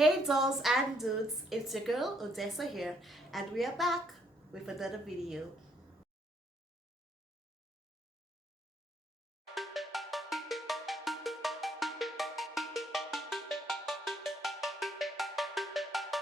Hey dolls and dudes, it's your girl Odessa here, and we are back with another video.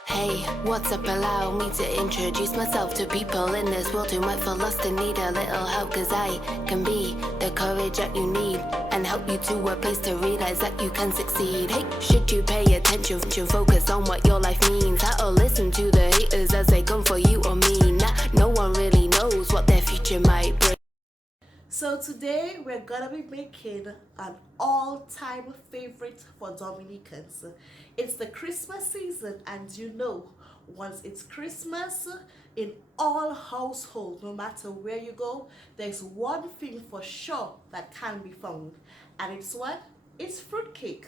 Hey, what's up? Allow me to introduce myself to people in this world who might feel lost and need a little help. Cause I can be the courage that you need and help you to a place to realize that you can succeed. Hey, should you pay attention, focus on what your life means? How listen to the haters as they come for you or me. Nah, no one really knows what their future might bring. So today we're gonna be making an all-time favorite for Dominicans. It's the Christmas season, and once it's Christmas, in all households, no matter where you go, there's one thing for sure that can be found, and it's what? It's fruitcake.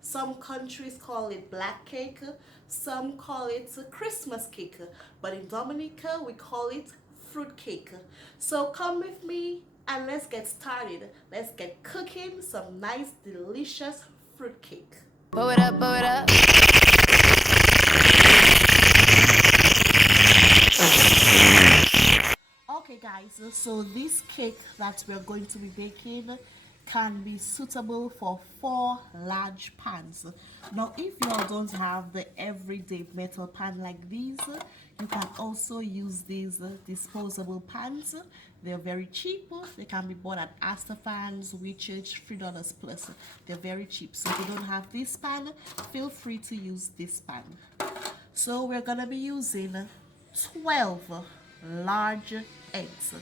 Some countries call it black cake, some call it Christmas cake, but in Dominica we call it fruit cake. So come with me and let's get started. Let's get cooking some nice delicious fruit cake. Blow it up, blow it up. Okay guys, so this cake that we're going to be baking can be suitable for 4 large pans. Now if you all don't have the everyday metal pan like these, you can also use these disposable pans. They're very cheap. They can be bought at Astafans, Whichage, $3 plus. They're very cheap. So if you don't have this pan, feel free to use this pan. So we're gonna be using 12 large eggs.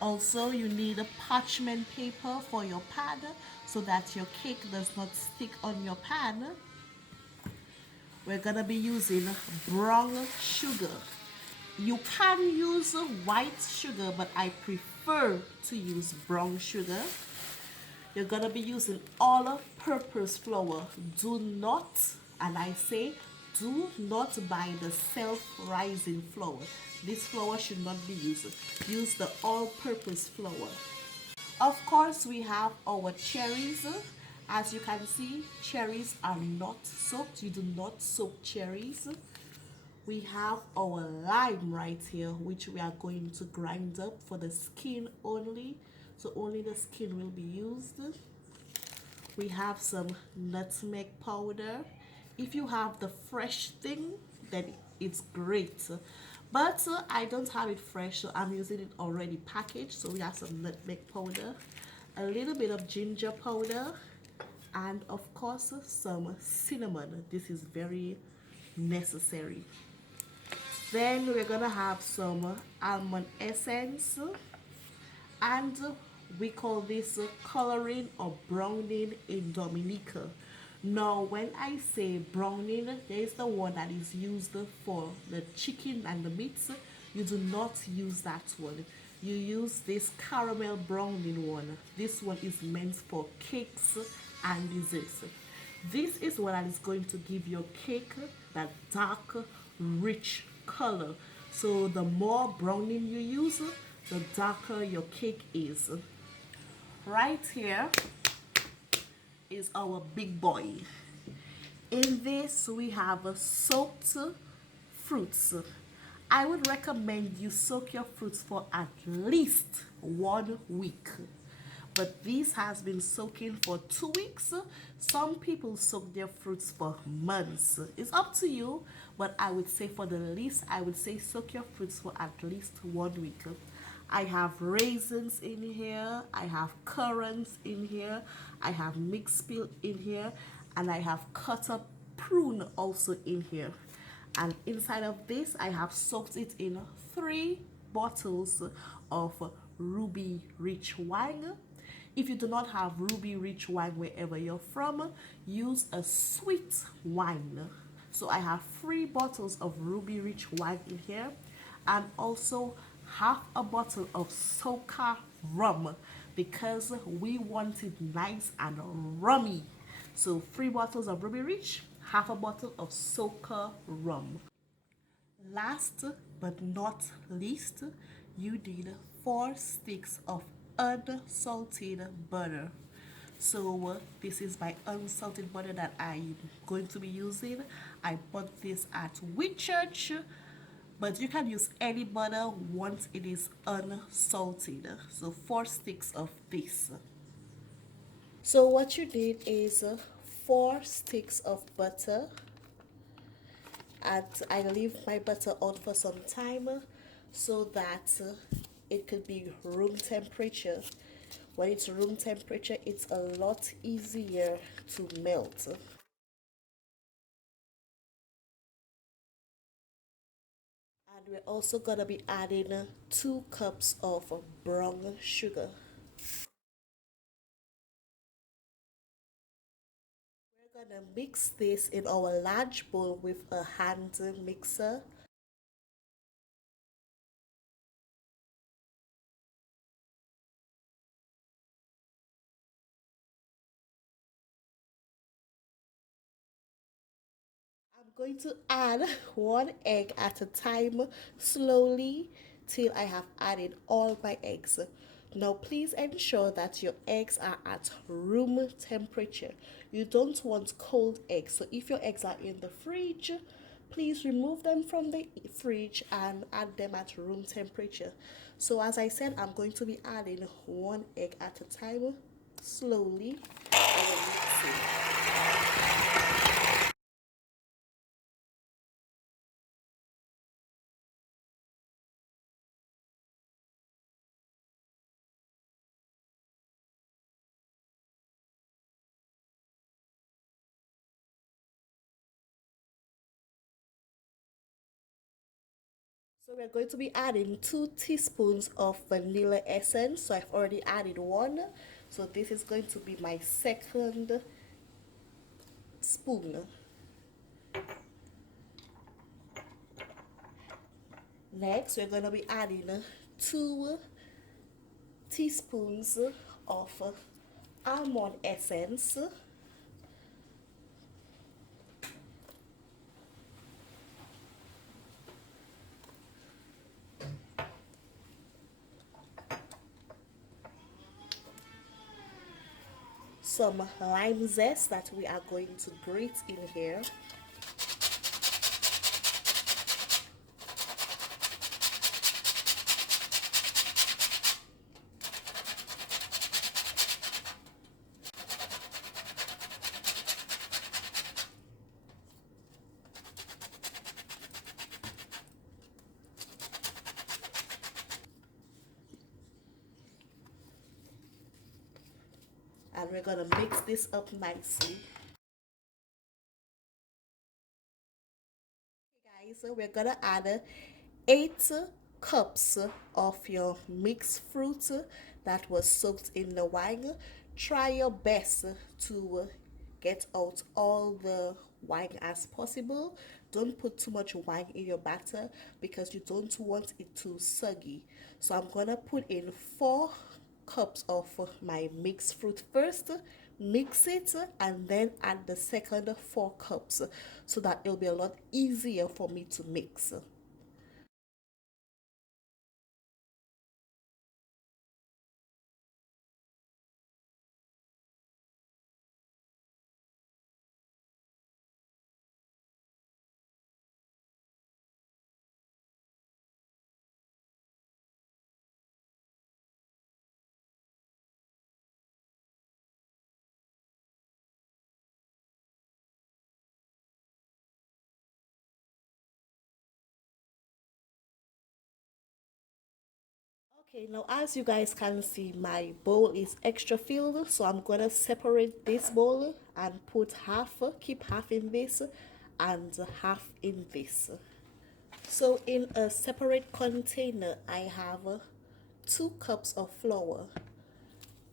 Also, you need a parchment paper for your pan so that your cake does not stick on your pan. We're gonna be using brown sugar. You can use white sugar, but I prefer to use brown sugar. You're gonna be using all-purpose flour. Do not, and I say, do not buy the self-rising flour. This flour should not be used. Use the all-purpose flour. Of course, we have our cherries. As you can see, cherries are not soaked. You do not soak cherries. We have our lime right here, which we are going to grind up for the skin only. So only the skin will be used. We have some nutmeg powder. If you have the fresh thing, then it's great. But I don't have it fresh, so I'm using it already packaged. So we have some nutmeg powder, a little bit of ginger powder, and of course some cinnamon. This is very necessary. Then we're gonna have some almond essence, and we call this coloring or browning in Dominica. Now when I say browning, there is the one that is used for the chicken and the meats. You do not use that one. You use this caramel browning one. This one is meant for cakes and desserts. This is what is going to give your cake that dark, rich color. So the more browning you use, the darker your cake is. Right here is our big boy. In this we have soaked fruits. I would recommend you soak your fruits for at least 1 week. But this has been soaking for 2 weeks. Some people soak their fruits for months. It's up to you, but I would say for the least, I would say soak your fruits for at least 1 week. I have raisins in here, I have currants in here, I have mixed peel in here, and I have cut up prune also in here. And inside of this, I have soaked it in 3 bottles of ruby rich wine. If you do not have ruby rich wine wherever you're from, use a sweet wine. So I have 3 bottles of ruby rich wine in here, and also half a bottle of Soca Rum because we want it nice and rummy. So 3 bottles of ruby rich, half a bottle of Soca Rum. Last but not least, you need 4 sticks of unsalted butter. So this is my unsalted butter that I'm going to be using. I bought this at Whitchurch, but you can use any butter once it is unsalted. So 4 sticks of this. So what you need is 4 sticks of butter, and I leave my butter on for some time so that it could be room temperature. When it's room temperature, it's a lot easier to melt. And we're also gonna be adding 2 cups of brown sugar. We're gonna mix this in our large bowl with a hand mixer. I'm going to add 1 egg at a time, slowly, till I have added all my eggs. Now please ensure that your eggs are at room temperature. You don't want cold eggs. So if your eggs are in the fridge, please remove them from the fridge and add them at room temperature. So as I said, I'm going to be adding 1 egg at a time, slowly. I will mix it. So we're going to be adding 2 teaspoons of vanilla essence. So I've already added one. So this is going to be my second spoon. Next, we're going to be adding 2 teaspoons of almond essence. Some lime zest that we are going to grate in here. And we're going to mix this up nicely. Okay guys, so we're going to add 8 cups of your mixed fruit that was soaked in the wine. Try your best to get out all the wine as possible. Don't put too much wine in your batter because you don't want it too soggy. So I'm gonna put in 4 cups of my mixed fruit first, mix it, and then add the second 4 cups so that it'll be a lot easier for me to mix. Okay, now as you guys can see, my bowl is extra filled, so I'm gonna separate this bowl and put half, keep half in this and half in this. So in a separate container, I have 2 cups of flour.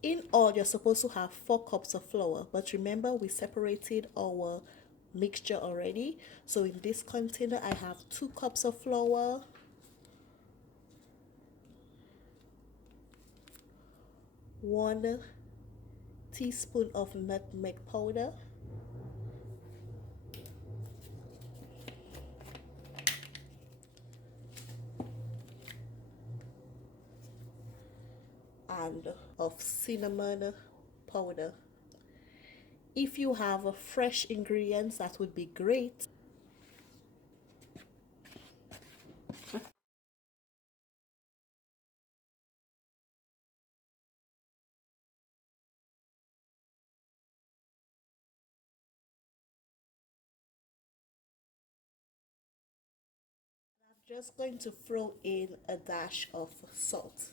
In all, you're supposed to have 4 cups of flour, but remember we separated our mixture already. So in this container, I have 2 cups of flour, 1 teaspoon of nutmeg powder, and of cinnamon powder. If you have fresh ingredients, that would be great. I'm just going to throw in a dash of salt.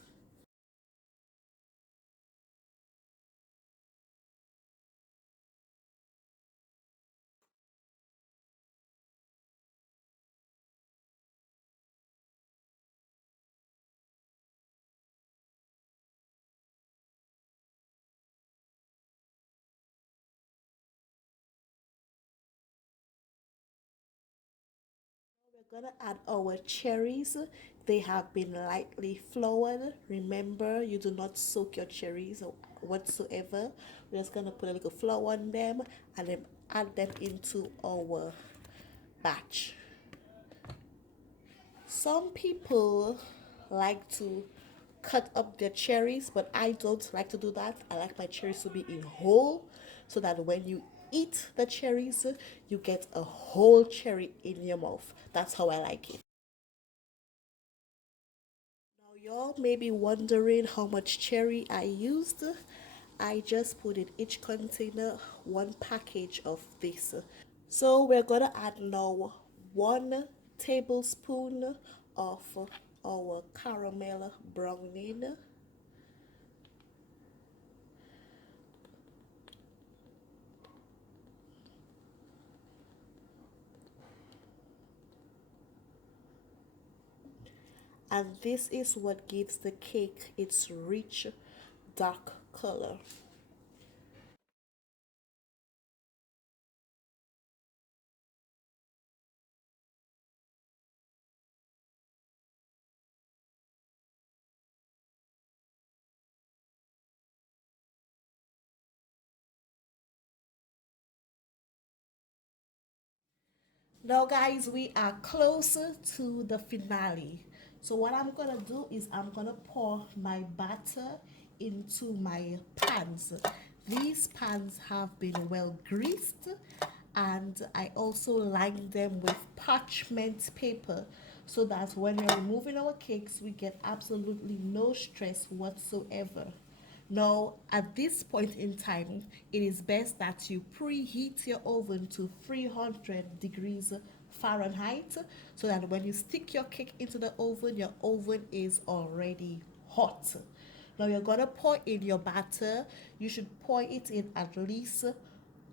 We're gonna add our cherries. They have been lightly floured. Remember, you do not soak your cherries whatsoever. We're just gonna put a little flour on them and then add them into our batch. Some people like to cut up their cherries, but I don't like to do that. I like my cherries to be in whole so that when you eat the cherries, you get a whole cherry in your mouth. That's how I like it. Now, y'all may be wondering how much cherry I used. I just put in each container one package of this. So we're gonna add now 1 tablespoon of our caramel browning. And this is what gives the cake its rich dark color. Now, guys, we are closer to the finale. So, what I'm gonna do is I'm gonna pour my batter into my pans. These pans have been well greased, and I also line them with parchment paper so that when we're removing our cakes, we get absolutely no stress whatsoever. Now, at this point in time, it is best that you preheat your oven to 300 degrees Fahrenheit so that when you stick your cake into the oven, your oven is already hot. Now, you're going to pour in your batter. You should pour it in at least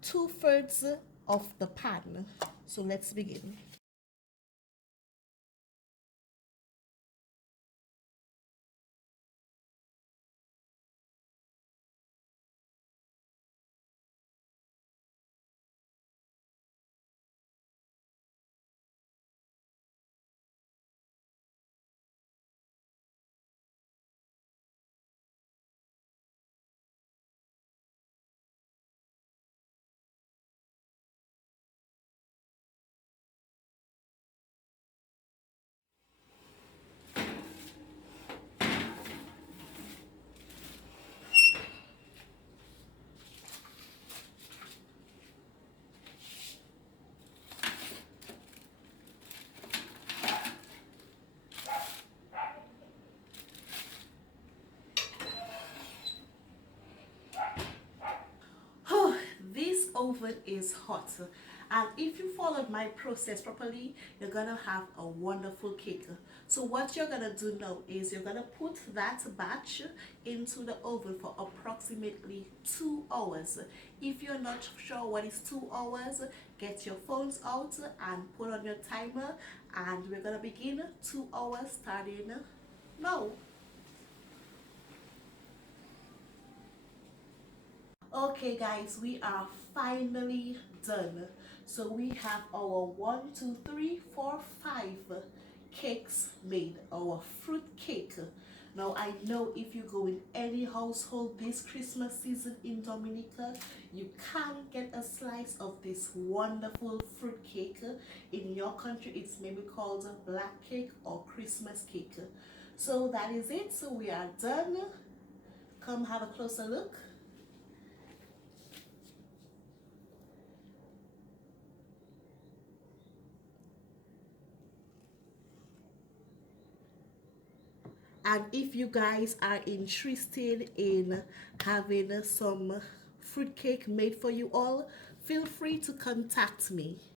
2/3 of the pan. So, let's begin. This oven is hot, and if you followed my process properly, you're gonna have a wonderful cake. So what you're gonna do now is you're gonna put that batch into the oven for approximately 2 hours. If you're not sure what is 2 hours, get your phones out and put on your timer, and we're gonna begin 2 hours starting now. Okay, guys, we are finally done. So we have our 1, 2, 3, 4, 5 cakes made, our fruit cake. Now, I know if you go in any household this Christmas season in Dominica, you can get a slice of this wonderful fruit cake. In your country, it's maybe called black cake or Christmas cake. So that is it. So we are done. Come have a closer look. And if you guys are interested in having some fruitcake made for you all, feel free to contact me.